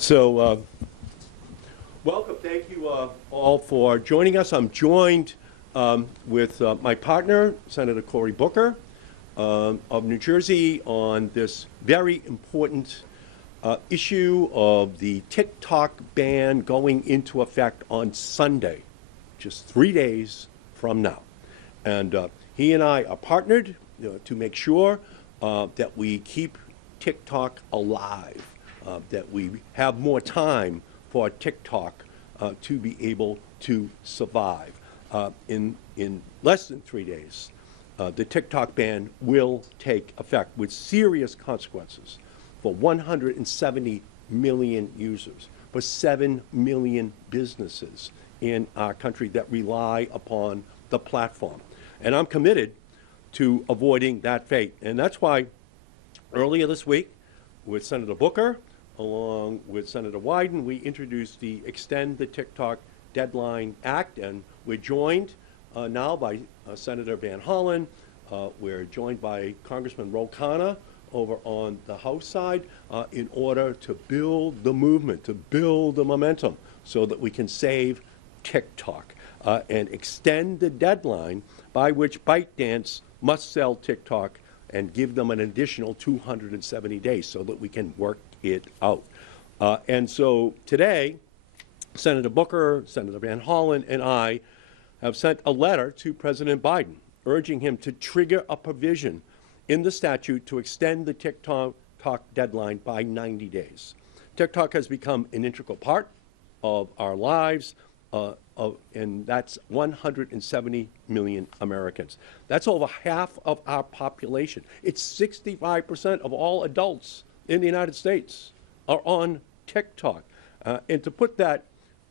So, welcome. Thank you all for joining us. I'm joined with my partner, Senator Cory Booker of New Jersey, on this very important issue of the TikTok ban going into effect on Sunday, just 3 days from now. And he and I are partnered to make sure that we keep TikTok alive, that we have more time for TikTok to be able to survive. In less than 3 days, the TikTok ban will take effect with serious consequences for 170 million users, for 7 million businesses in our country that rely upon the platform. And I'm committed to avoiding that fate. And that's why earlier this week, with Senator Booker, along with Senator Wyden, we introduced the Extend the TikTok Deadline Act, and we're joined now by Senator Van Hollen. We're joined by Congressman Ro Khanna over on the House side in order to build the movement, to build the momentum so that we can save TikTok and extend the deadline by which ByteDance must sell TikTok and give them an additional 270 days so that we can work it out. And so today, Senator Booker, Senator Van Hollen, and I have sent a letter to President Biden urging him to trigger a provision in the statute to extend the TikTok deadline by 90 days. TikTok has become an integral part of our lives, and that's 170 million Americans. That's over half of our population. It's 65% of all adults in the United States are on TikTok. And to put that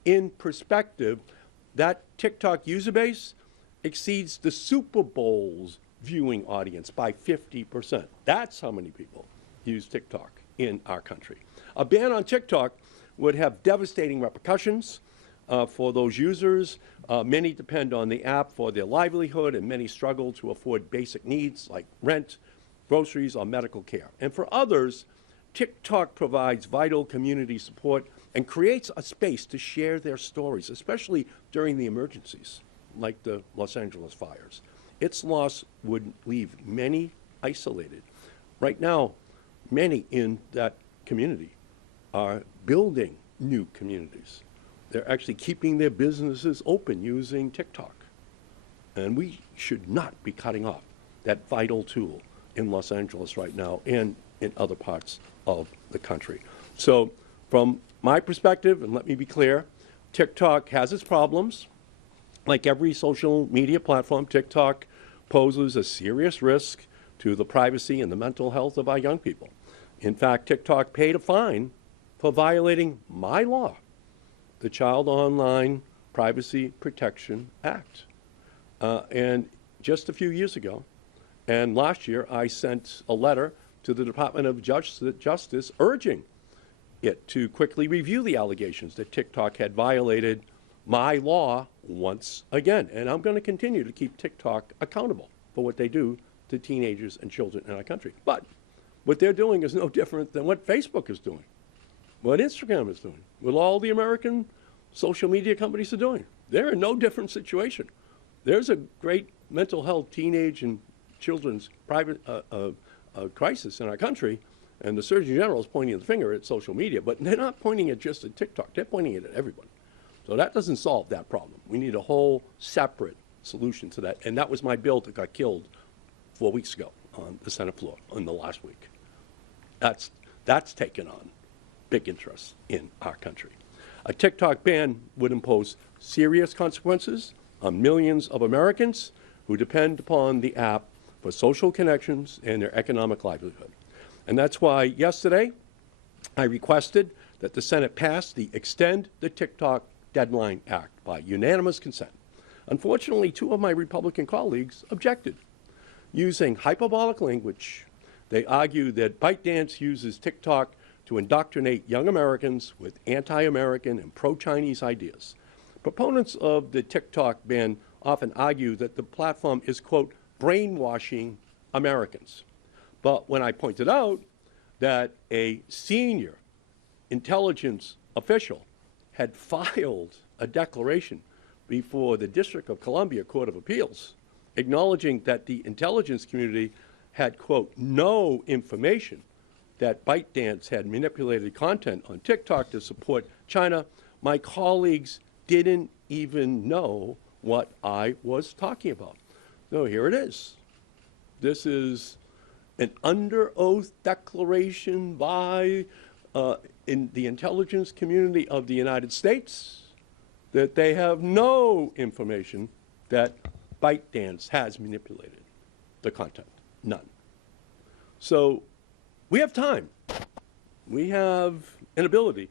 in perspective, that TikTok user base exceeds the Super Bowl's viewing audience by 50%. That's how many people use TikTok in our country. A ban on TikTok would have devastating repercussions for those users. Many depend on the app for their livelihood, and many struggle to afford basic needs like rent, groceries, or medical care. And for others, TikTok provides vital community support and creates a space to share their stories, especially during the emergencies, like the Los Angeles fires. Its loss would leave many isolated. Right now, many in that community are building new communities. They're actually keeping their businesses open using TikTok. And we should not be cutting off that vital tool in Los Angeles right now and in other parts of the country. So from my perspective, and let me be clear, TikTok has its problems. Like every social media platform, TikTok poses a serious risk to the privacy and the mental health of our young people. In fact, TikTok paid a fine for violating my law, the Child Online Privacy Protection Act. And just a few years ago, and last year, I sent a letter to the Department of Justice urging it to quickly review the allegations that TikTok had violated my law once again. And I'm going to continue to keep TikTok accountable for what they do to teenagers and children in our country. But what they're doing is no different than what Facebook is doing, what Instagram is doing, what all the American social media companies are doing. They're in no different situation. There's a great mental health, teenage and children's private crisis in our country, and the Surgeon General is pointing the finger at social media, but they're not pointing it just at TikTok. They're pointing it at everybody. So that doesn't solve that problem. We need a whole separate solution to that, and that was my bill that got killed 4 weeks ago on the Senate floor in the last week. That's taken on big interest in our country. A TikTok ban would impose serious consequences on millions of Americans who depend upon the app for social connections and their economic livelihood. And that's why yesterday I requested that the Senate pass the Extend the TikTok Deadline Act by unanimous consent. Unfortunately, two of my Republican colleagues objected. Using hyperbolic language, they argued that ByteDance uses TikTok to indoctrinate young Americans with anti-American and pro-Chinese ideas. Proponents of the TikTok ban often argue that the platform is, quote, brainwashing Americans. But when I pointed out that a senior intelligence official had filed a declaration before the District of Columbia Court of Appeals, acknowledging that the intelligence community had, quote, no information that ByteDance had manipulated content on TikTok to support China, my colleagues didn't even know what I was talking about. So here it is. This is an under oath declaration by in the intelligence community of the United States that they have no information that ByteDance has manipulated the content. None. So we have time. We have an ability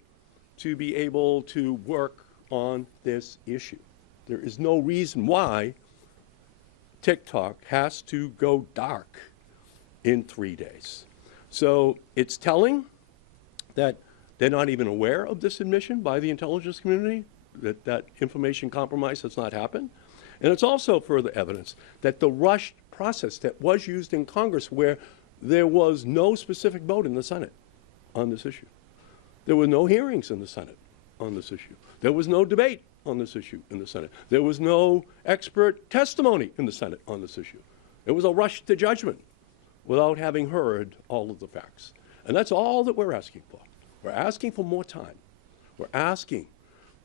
to be able to work on this issue. There is no reason why TikTok has to go dark in 3 days. So it's telling that they're not even aware of this admission by the intelligence community, that that information compromise has not happened. And it's also further evidence that the rushed process that was used in Congress, where there was no specific vote in the Senate on this issue. There were no hearings in the Senate on this issue. There was no debate on this issue in the Senate. There was no expert testimony in the Senate on this issue. It was a rush to judgment without having heard all of the facts. And that's all that we're asking for. We're asking for more time. We're asking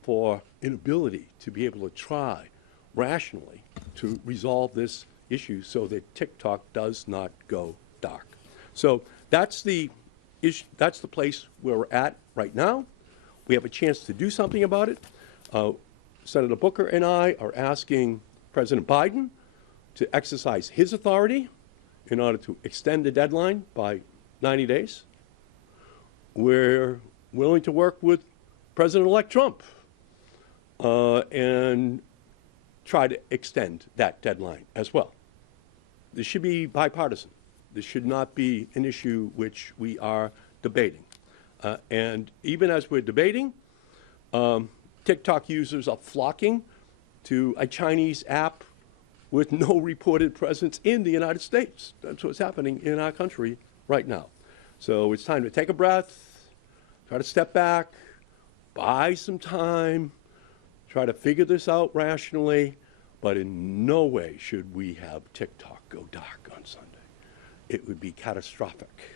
for an ability to be able to try rationally to resolve this issue so that TikTok does not go dark. So that's the issue, that's the place where we're at right now. We have a chance to do something about it. Senator Booker and I are asking President Biden to exercise his authority in order to extend the deadline by 90 days. We're willing to work with President-elect Trump and try to extend that deadline as well. This should be bipartisan. This should not be an issue which we are debating. And even as we're debating, TikTok users are flocking to a Chinese app with no reported presence in the United States. That's what's happening in our country right now. So it's time to take a breath, try to step back, buy some time, try to figure this out rationally, but in no way should we have TikTok go dark on Sunday. It would be catastrophic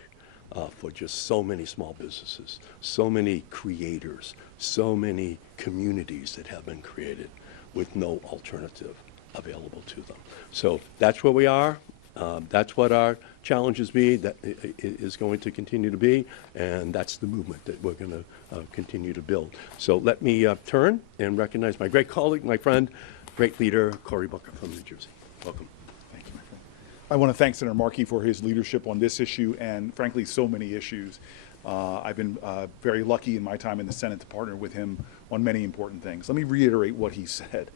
for just so many small businesses, so many creators, so many communities that have been created with no alternative available to them. So that's where we are. That's what our challenges be, that is going to continue to be, and that's the movement that we're going to continue to build. So let me turn and recognize my great colleague, my friend, great leader, Cory Booker from New Jersey. Welcome. Thank you, my friend. I want to thank Senator Markey for his leadership on this issue and, frankly, so many issues. I've been very lucky in my time in the Senate to partner with him on many important things. Let me reiterate what he said.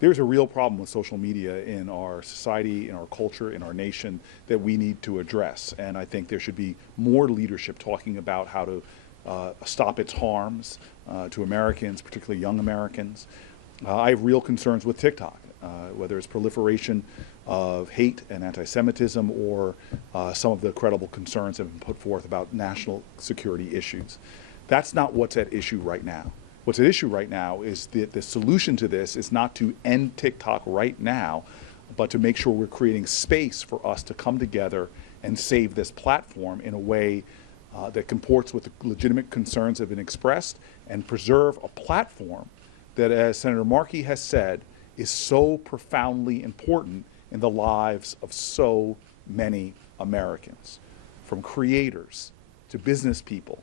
There's a real problem with social media in our society, in our culture, in our nation that we need to address. And I think there should be more leadership talking about how to stop its harms to Americans, particularly young Americans. I have real concerns with TikTok, whether it's proliferation of hate and anti-Semitism or some of the credible concerns that have been put forth about national security issues. That's not what's at issue right now. What's at issue right now is that the solution to this is not to end TikTok right now, but to make sure we're creating space for us to come together and save this platform in a way that comports with the legitimate concerns that have been expressed and preserve a platform that, as Senator Markey has said, is so profoundly important in the lives of so many Americans, from creators to business people,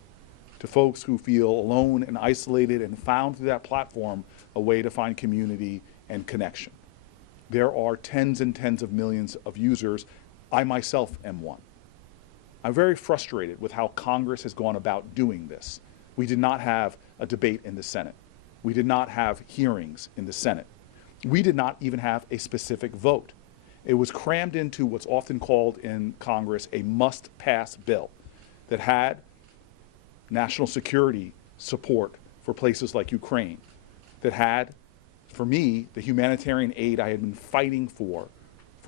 to folks who feel alone and isolated and found through that platform a way to find community and connection. There are tens and tens of millions of users. I myself am one. I'm very frustrated with how Congress has gone about doing this. We did not have a debate in the Senate. We did not have hearings in the Senate. We did not even have a specific vote. It was crammed into what's often called in Congress a must-pass bill that had national security support for places like Ukraine, that had, for me, the humanitarian aid I had been fighting for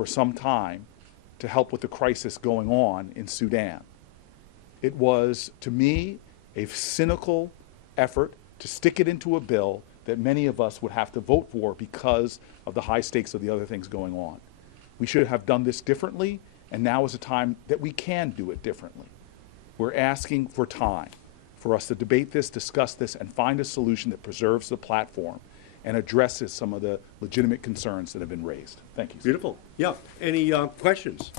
some time to help with the crisis going on in Sudan. It was, to me, a cynical effort to stick it into a bill that many of us would have to vote for because of the high stakes of the other things going on. We should have done this differently, and now is a time that we can do it differently. We're asking for time for us to debate this, discuss this, and find a solution that preserves the platform and addresses some of the legitimate concerns that have been raised. Thank you. Beautiful. Yeah. Any questions?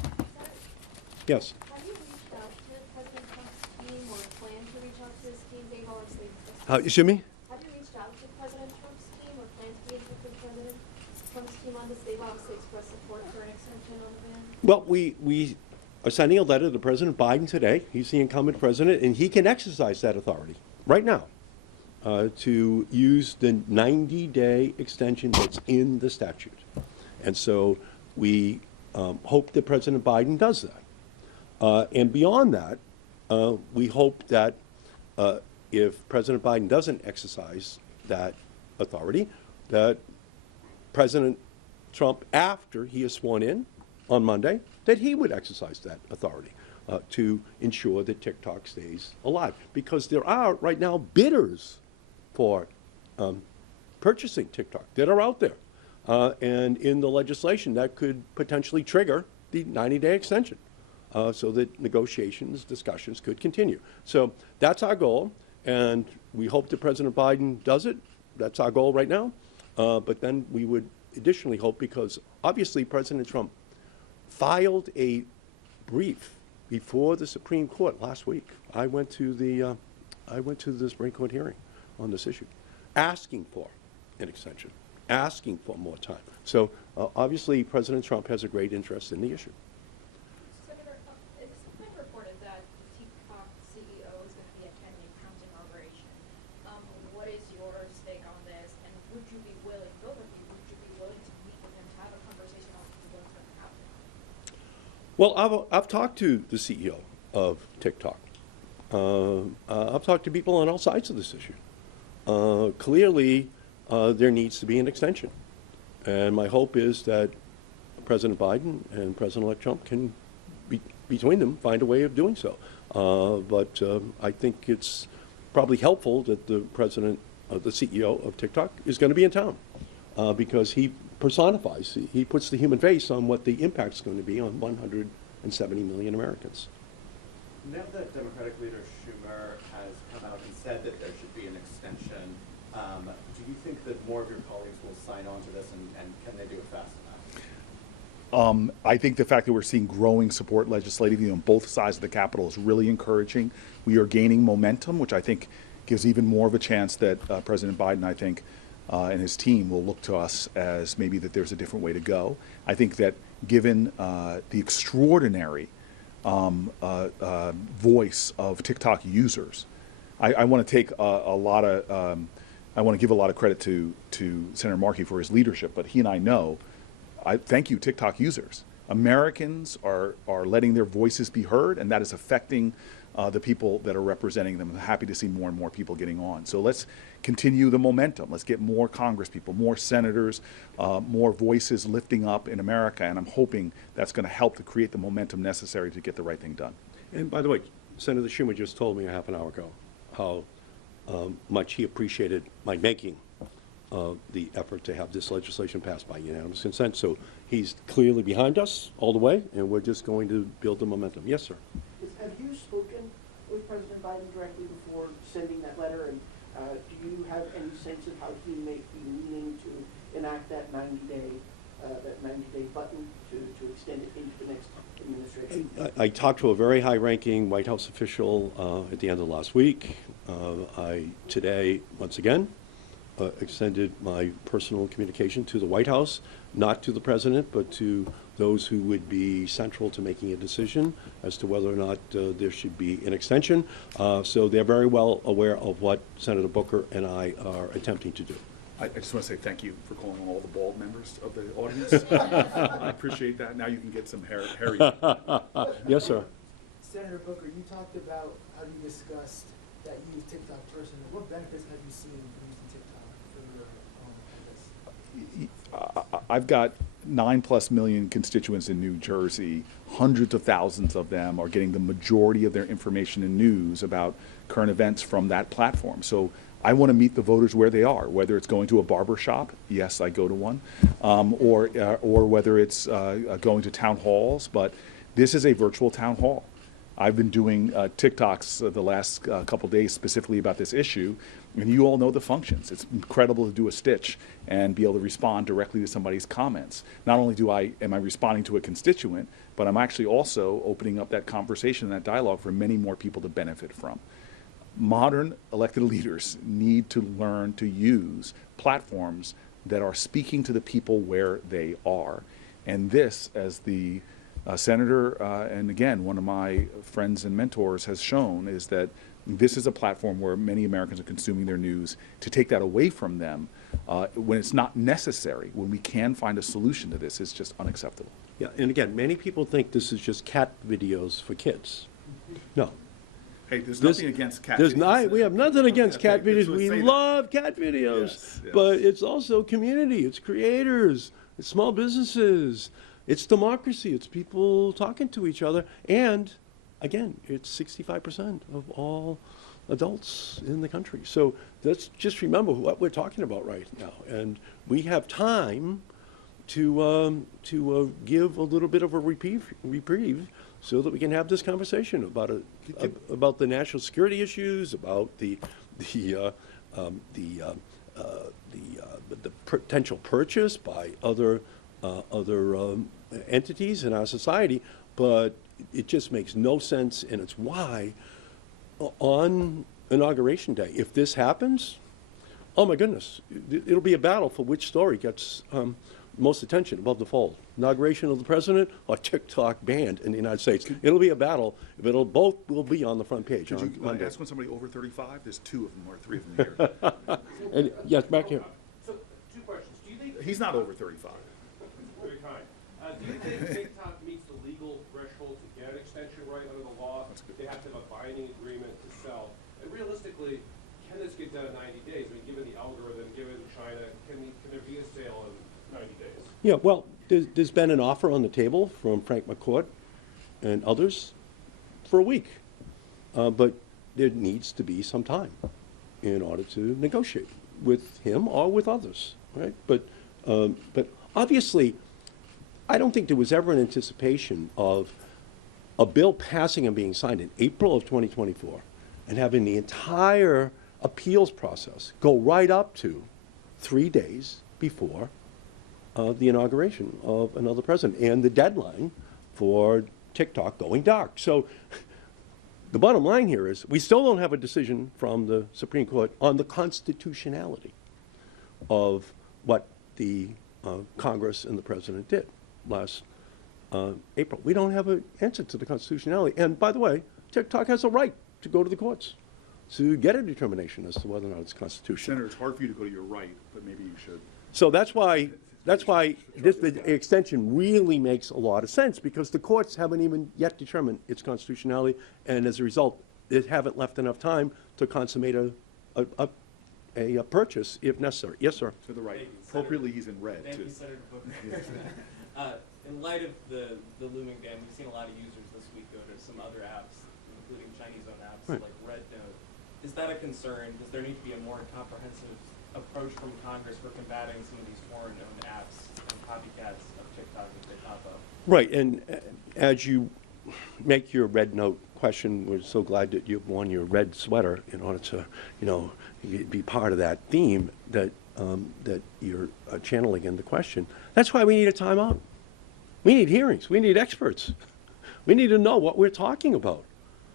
Yes. Have you reached out to President Trump's team or plan to reach out to his team? They've obviously Excuse me? Have you reached out to President Trump's team or plan to be in touch with President Trump's team on this? They've obviously expressed support for an extension on the ban. Well, we are sending a letter to President Biden today. He's the incumbent president, and he can exercise that authority right now to use the 90-day extension that's in the statute. And so we hope that President Biden does that. And beyond that, we hope that if President Biden doesn't exercise that authority, that President Trump, after he is sworn in on Monday, that he would exercise that authority to ensure that TikTok stays alive. Because there are right now bidders for purchasing TikTok that are out there. And in the legislation, that could potentially trigger the 90-day extension so that negotiations, discussions could continue. So that's our goal, and we hope that President Biden does it. That's our goal right now. But then we would additionally hope, because obviously President Trump filed a brief before the Supreme Court last week. I went to the Supreme Court hearing on this issue, asking for an extension, asking for more time. So obviously President Trump has a great interest in the issue. Senator, it's been reported that the TikTok CEO is going to be attending accounting operation. What is your stake on this, and would you be willing, both of you, would you be willing to meet with him to have a conversation on what's going to happen? Well, I've talked to the CEO of TikTok. I've talked to people on all sides of this issue. Clearly, there needs to be an extension. And my hope is that President Biden and President-elect Trump can, between them, find a way of doing so. But I think it's probably helpful that the CEO of TikTok is going to be in town because he personifies, he puts the human face on what the impact's going to be on 170 million Americans. Now that Democratic leader Schumer has come out and said that there should be an extension, do you think that more of your colleagues will sign on to this, and can they do it fast enough? I think the fact that we're seeing growing support legislatively on both sides of the Capitol is really encouraging. We are gaining momentum, which I think gives even more of a chance that President Biden, I think, and his team will look to us as maybe that there's a different way to go. I think that given the extraordinary voice of TikTok users, I want to take I want to give a lot of credit to Senator Markey for his leadership, but he and I know, thank you, TikTok users. Americans are letting their voices be heard, and that is affecting the people that are representing them. I'm happy to see more and more people getting on. So let's continue the momentum. Let's get more Congress people, more senators, more voices lifting up in America, and I'm hoping that's going to help to create the momentum necessary to get the right thing done. And by the way, Senator Schumer just told me a half an hour ago how much he appreciated my making the effort to have this legislation passed by unanimous consent. So he's clearly behind us all the way, and we're just going to build the momentum. Yes, sir. Have you spoken with President Biden directly before sending that letter? And do you have any sense of how he may be leaning to enact that 90-day button to extend it into the next administration? I talked to a very high-ranking White House official at the end of last week. I today, once again, extended my personal communication to the White House, not to the President, but to those who would be central to making a decision as to whether or not there should be an extension. So they're very well aware of what Senator Booker and I are attempting to do. I just want to say thank you for calling on all the bald members of the audience. I appreciate that. Now you can get some hairy. Yes, sir. Senator Booker, you talked about how you discussed that you use TikTok personally. What benefits have you seen from using TikTok for your this? I've got 9+ million constituents in New Jersey, hundreds of thousands of them are getting the majority of their information and news about current events from that platform. So I want to meet the voters where they are, whether it's going to a barber shop, yes, I go to one, or whether it's going to town halls, but this is a virtual town hall. I've been doing TikToks the last couple days specifically about this issue, and you all know the functions. It's incredible to do a stitch and be able to respond directly to somebody's comments. Not only am I responding to a constituent, but I'm actually also opening up that conversation and that dialogue for many more people to benefit from. Modern elected leaders need to learn to use platforms that are speaking to the people where they are. And this, as the Senator, and again, one of my friends and mentors has shown, is that this is a platform where many Americans are consuming their news. To take that away from them when it's not necessary, when we can find a solution to this, is just unacceptable. Yeah, and again, many people think this is just cat videos for kids. No. Hey, there's nothing against cat There's videos. not, we have nothing against cat Okay, videos. let's We say that. love cat videos. Yes, yes. But it's also community, it's creators, it's small businesses, it's democracy, it's people talking to each other. And again, it's 65% of all adults in the country. So let's just remember what we're talking about right now. And we have time to give a little bit of a reprieve so that we can have this conversation about the national security issues, about the potential purchase by other entities in our society. But it just makes no sense, and it's why on Inauguration Day, if this happens, oh my goodness, it'll be a battle for which story gets most attention above the fold. Inauguration of the president or TikTok banned in the United States. It'll be a battle, but both will be on the front page. Could on you Monday. ask when somebody over 35? There's 2 of them or 3 of them here. And yes, back here. So, 2 questions. Do you think He's not over 35. very kind? Do you think TikTok meets the legal threshold to get an extension right under the law? They have to have a binding agreement to sell. And realistically, can this get done in 90 days? I mean, given the algorithm, given China, can there be a sale in 90 days? Yeah, well, there's been an offer on the table from Frank McCourt and others for a week. But there needs to be some time in order to negotiate with him or with others, right? But obviously, I don't think there was ever an anticipation of a bill passing and being signed in April of 2024 and having the entire appeals process go right up to 3 days before the inauguration of another president and the deadline for TikTok going dark. So the bottom line here is we still don't have a decision from the Supreme Court on the constitutionality of what the Congress and the president did last April. We don't have an answer to the constitutionality. And by the way, TikTok has a right to go to the courts to get a determination as to whether or not it's constitutional. Senator, it's hard for you to go to your right, but maybe you should. So that's why the extension really makes a lot of sense, because the courts haven't even yet determined its constitutionality, and as a result, they haven't left enough time to consummate a purchase if necessary. Yes, sir. To the right. Thank you, Appropriately, he's in red, Thank too. you, Senator Booker. In light of the looming ban, we've seen a lot of users this week go to some other apps, including Chinese-owned apps Right. like RedNote. Is that a concern? Does there need to be a more comprehensive approach from Congress for combating some of these foreign-owned apps and copycats of TikTok as they pop up? Right, and as you make your red note question, we're so glad that you've worn your red sweater in order to, be part of that theme that that you're channeling in the question. That's why we need a timeout. We need hearings. We need experts. We need to know what we're talking about.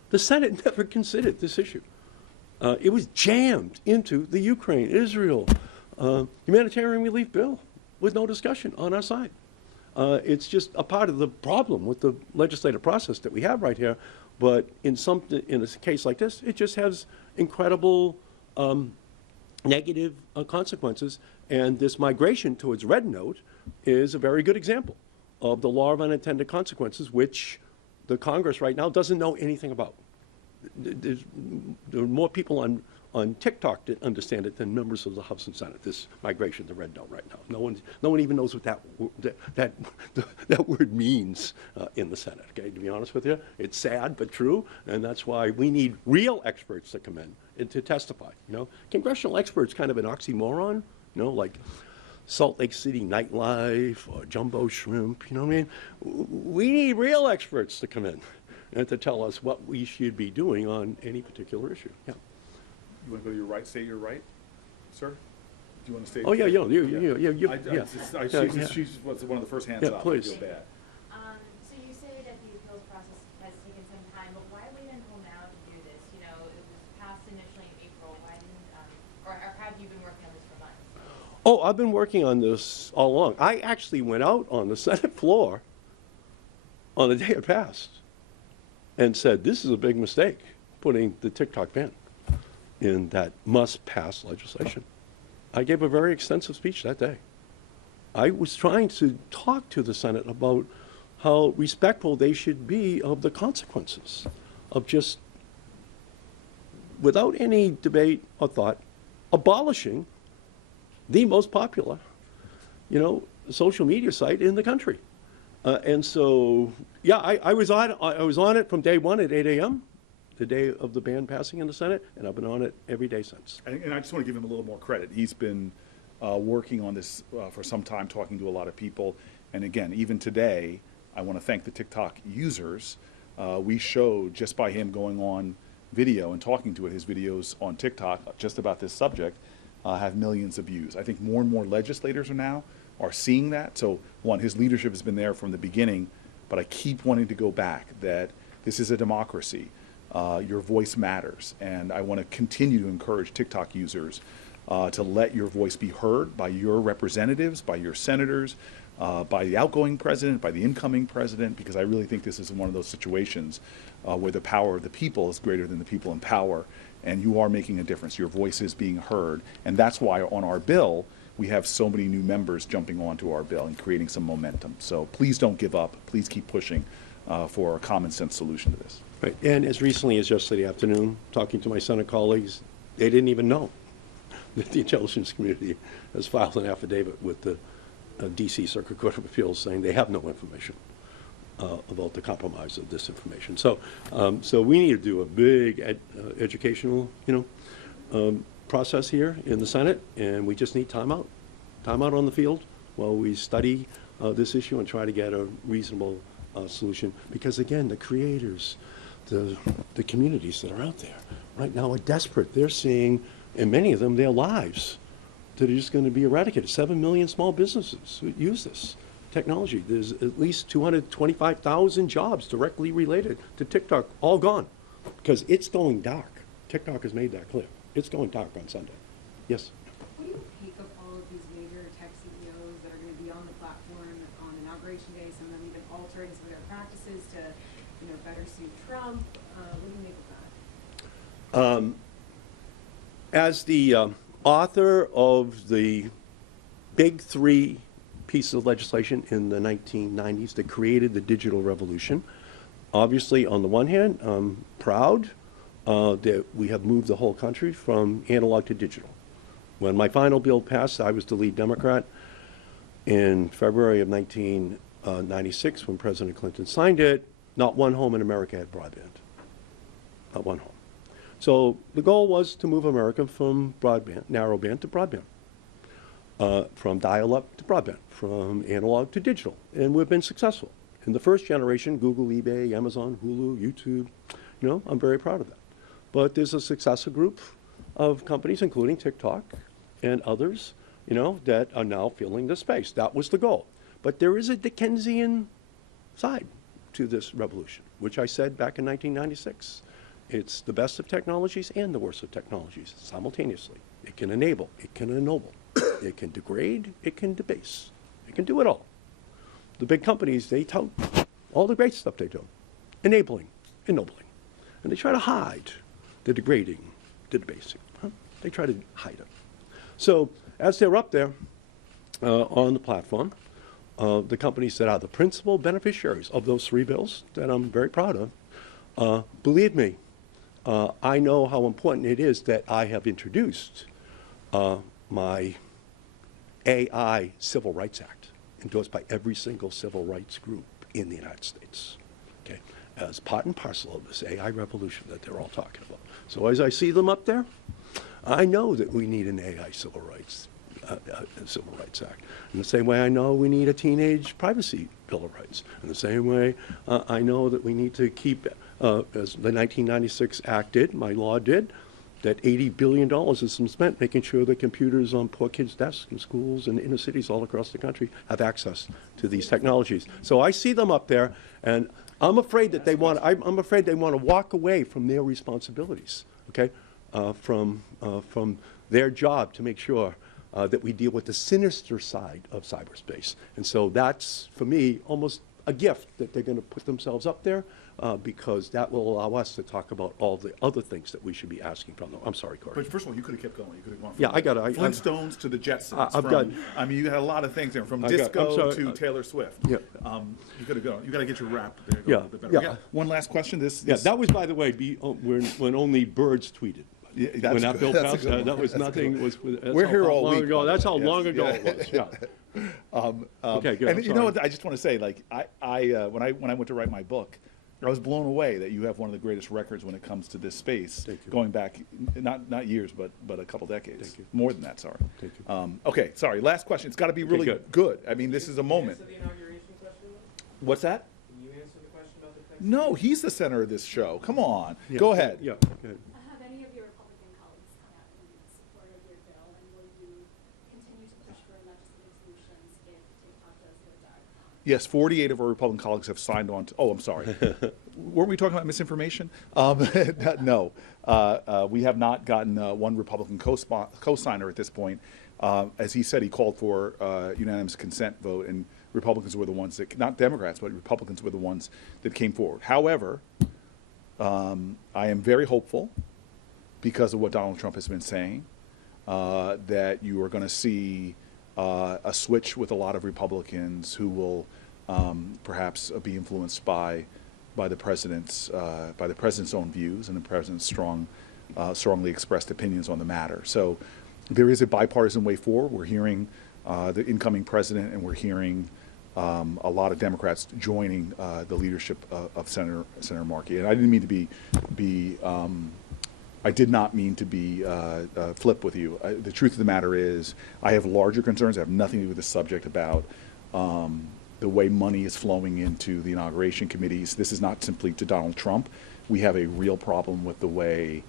The Senate never considered this issue. It was jammed into the Ukraine-Israel humanitarian relief bill with no discussion on our side. It's just a part of the problem with the legislative process that we have right here. But in a case like this, it just has incredible negative consequences. And this migration towards red note is a very good example of the law of unintended consequences, which the Congress right now doesn't know anything about. There are more people on on TikTok to understand it than members of the House and Senate, this migration to red note right now. No one even knows what that word means in the Senate, okay, to be honest with you. It's sad but true, and that's why we need real experts to come in and to testify, you know. Congressional experts kind of an oxymoron, you know, like Salt Lake City nightlife or jumbo shrimp, you know what I mean? We need real experts to come in and to tell us what we should be doing on any particular issue. Yeah. You want to go to your right, say your right, sir? Do you want to stay? Oh, yeah, yeah, She's was one of the first hands Yeah, up. please. I feel bad. So you say that the appeals process has taken some time, but why wait until now to do this? You know, it was passed initially in April. Why didn't, or have you been working on this for months? Oh, I've been working on this all along. I actually went out on the Senate floor on the day it passed and said, this is a big mistake, putting the TikTok ban in that must-pass legislation. I gave a very extensive speech that day. I was trying to talk to the Senate about how respectful they should be of the consequences of just, without any debate or thought, abolishing the most popular, you know, social media site in the country. And so, yeah, I was on it from day one at 8 a.m., the day of the ban passing in the Senate, and I've been on it every day since. And I just want to give him a little more credit. He's been working on this for some time, talking to a lot of people. And again, even today, I want to thank the TikTok users. We showed, just by him going on video and talking to it, his videos on TikTok just about this subject have millions of views. I think more and more legislators are seeing that. So one, his leadership has been there from the beginning, but I keep wanting to go back that this is a democracy. Your voice matters, and I want to continue to encourage TikTok users to let your voice be heard by your representatives, by your senators, by the outgoing president, by the incoming president, because I really think this is one of those situations where the power of the people is greater than the people in power, and you are making a difference. Your voice is being heard, and that's why on our bill, we have so many new members jumping onto our bill and creating some momentum. So please don't give up. Please keep pushing for a common sense solution to this. Right. And as recently as yesterday afternoon, talking to my Senate colleagues, they didn't even know that the intelligence community has filed an affidavit with the D.C. Circuit Court of Appeals saying they have no information about the compromise of this information. So, so we need to do a big educational, you know, process here in the Senate, and we just need time out on the field while we study this issue and try to get a reasonable solution. Because again, the creators, the communities that are out there right now are desperate. They're seeing, and many of them, their lives that are just going to be eradicated. 7 million small businesses who use this technology. There's at least 225,000 jobs directly related to TikTok, all gone, because it's going dark. TikTok has made that clear. It's going dark on Sunday. Yes? What do you make of all of these major tech CEOs that are going to be on the platform on Inauguration Day, some of them even altering some of their practices to, you know, better suit Trump? What do you make of that? As the author of the big three pieces of legislation in the 1990s that created the digital revolution, obviously, on the one hand, I'm proud that we have moved the whole country from analog to digital. When my final bill passed, I was the lead Democrat. In February of 1996, when President Clinton signed it, not one home in America had broadband. Not one home. So the goal was to move America from broadband, narrowband to broadband, from dial-up to broadband, from analog to digital. And we've been successful. In the first generation, Google, eBay, Amazon, Hulu, YouTube, you know, I'm very proud of that. But there's a successor group of companies, including TikTok and others, you know, that are now filling the space. That was the goal. But there is a Dickensian side to this revolution, which I said back in 1996. It's the best of technologies and the worst of technologies simultaneously. It can enable, it can ennoble, it can degrade, it can debase. It can do it all. The big companies, they tout all the great stuff they do, enabling, ennobling. And they try to hide the degrading, the debasing. Huh? They try to hide it. So as they're up there on the platform, the companies that are the principal beneficiaries of those three bills that I'm very proud of, believe me, I know how important it is that I have introduced my AI Civil Rights Act, endorsed by every single civil rights group in the United States, okay, as part and parcel of this AI revolution that they're all talking about. So as I see them up there, I know that we need an AI Civil Rights Act. In the same way I know we need a teenage privacy Bill of Rights. In the same way I know that we need to keep, as the 1996 Act did, my law did, that $80 billion has been spent making sure that computers on poor kids' desks in schools and inner cities all across the country have access to these technologies. So I see them up there, and I'm afraid that they want. I'm afraid they want to walk away from their responsibilities. Okay, from their job to make sure that we deal with the sinister side of cyberspace. And so that's, for me, almost a gift that they're going to put themselves up there, because that will allow us to talk about all the other things that we should be asking from them. I'm sorry, Cory. But first of all, you could have kept going. You could have gone from Yeah, I got it. Flintstones to the Jetsons. I've got. I mean, you had a lot of things there, from I'm disco sorry, to Taylor Swift. Yeah. You could have gone. You got to get your rap there. Yeah, A little bit better. yeah. We got one last question. Yeah, that was, by the way, when only birds tweeted. Yeah, that's when that good. bill That's a passed, good one. that was That's a good nothing. one. That's We're how here all long week, ago. by That's the how way. long Yes, ago yeah. it was. Yeah. Okay, good. And I'm you know sorry. what? I just want to say, like, when I went to write my book, I was blown away that you have one of the greatest records when it comes to this space, Thank you. going back not years, but a couple decades. Thank you. More than that, sorry. Thank you. Okay, sorry. Last question. It's got to be really good. I mean, this is a moment. Answer the inauguration question, though? What's that? Can you answer the question about the text? No, he's the center of this show. Come on. Yeah, Go ahead. Yeah. Good. Have any of your Republican colleagues come out in support of your bill, and will you continue to push for legislative solutions if TikTok does go dark? Yes, 48 of our Republican colleagues have signed on to, oh, I'm sorry. Weren't we talking about misinformation? No. We have not gotten one Republican co-signer at this point. As he said, he called for unanimous consent vote, and Republicans were the ones that, not Democrats, but Republicans were the ones that came forward. However, I am very hopeful, because of what Donald Trump has been saying, that you are going to see a switch with a lot of Republicans who will perhaps be influenced by the president's own views and the president's strongly expressed opinions on the matter. So there is a bipartisan way forward. We're hearing the incoming president, and we're hearing a lot of Democrats joining the leadership of Senator Markey. And I didn't mean to be I did not mean to be flip with you. The truth of the matter is, I have larger concerns that have nothing to do with the subject about the way money is flowing into the inauguration committees. This is not simply to Donald Trump. We have a real problem with the way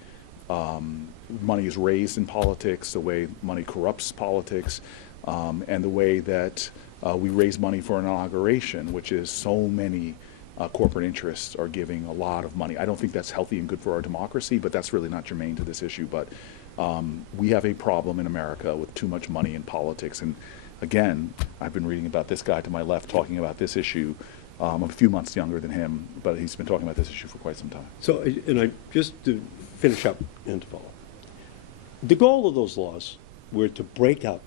money is raised in politics, the way money corrupts politics, and the way that we raise money for an inauguration, which is so many corporate interests are giving a lot of money. I don't think that's healthy and good for our democracy, but that's really not germane to this issue. But we have a problem in America with too much money in politics. And again, I've been reading about this guy to my left talking about this issue. I'm a few months younger than him, but he's been talking about this issue for quite some time. So, and I just to finish up and to follow. The goal of those laws were to break up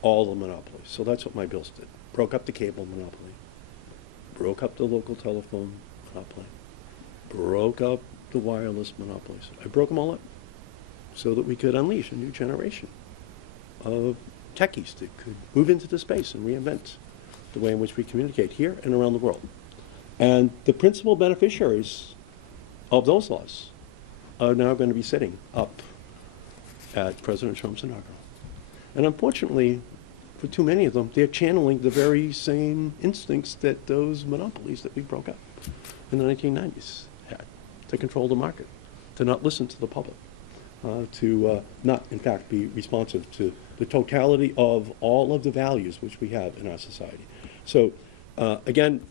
all the monopolies. So that's what my bills did. Broke up the cable monopoly, broke up the local telephone monopoly, broke up the wireless monopolies. I broke them all up so that we could unleash a new generation of techies that could move into the space and reinvent the way in which we communicate here and around the world. And the principal beneficiaries of those laws are now going to be sitting up at President Trump's inaugural. And unfortunately, for too many of them, they're channeling the very same instincts that those monopolies that we broke up in the 1990s had, to control the market, to not listen to the public, to not, in fact, be responsive to the totality of all of the values which we have in our society. So, again,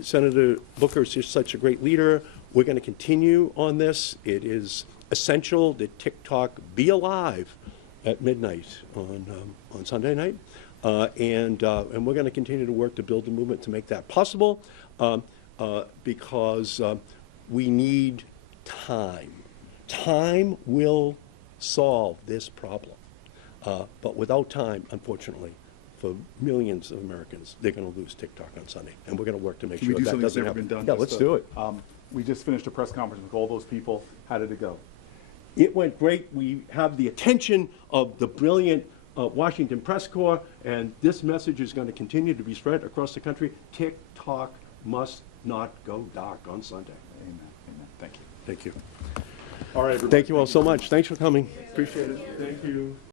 Senator Booker is just such a great leader. We're going to continue on this. It is essential that TikTok be alive at midnight on Sunday night. And we're going to continue to work to build the movement to make that possible, because we need time. Time will solve this problem. But without time, unfortunately, for millions of Americans, they're going to lose TikTok on Sunday. And we're going to work to make Can sure we do that something that's doesn't never happen. been done? Yeah, Just, let's do it. We just finished a press conference with all those people. How did it go? It went great. We have the attention of the brilliant Washington Press Corps, and this message is going to continue to be spread across the country. TikTok must not go dark on Sunday. Amen. Amen. Thank you. Thank you. All right, everybody. Thank you all so much. Thanks for coming. Appreciate it. Thank you.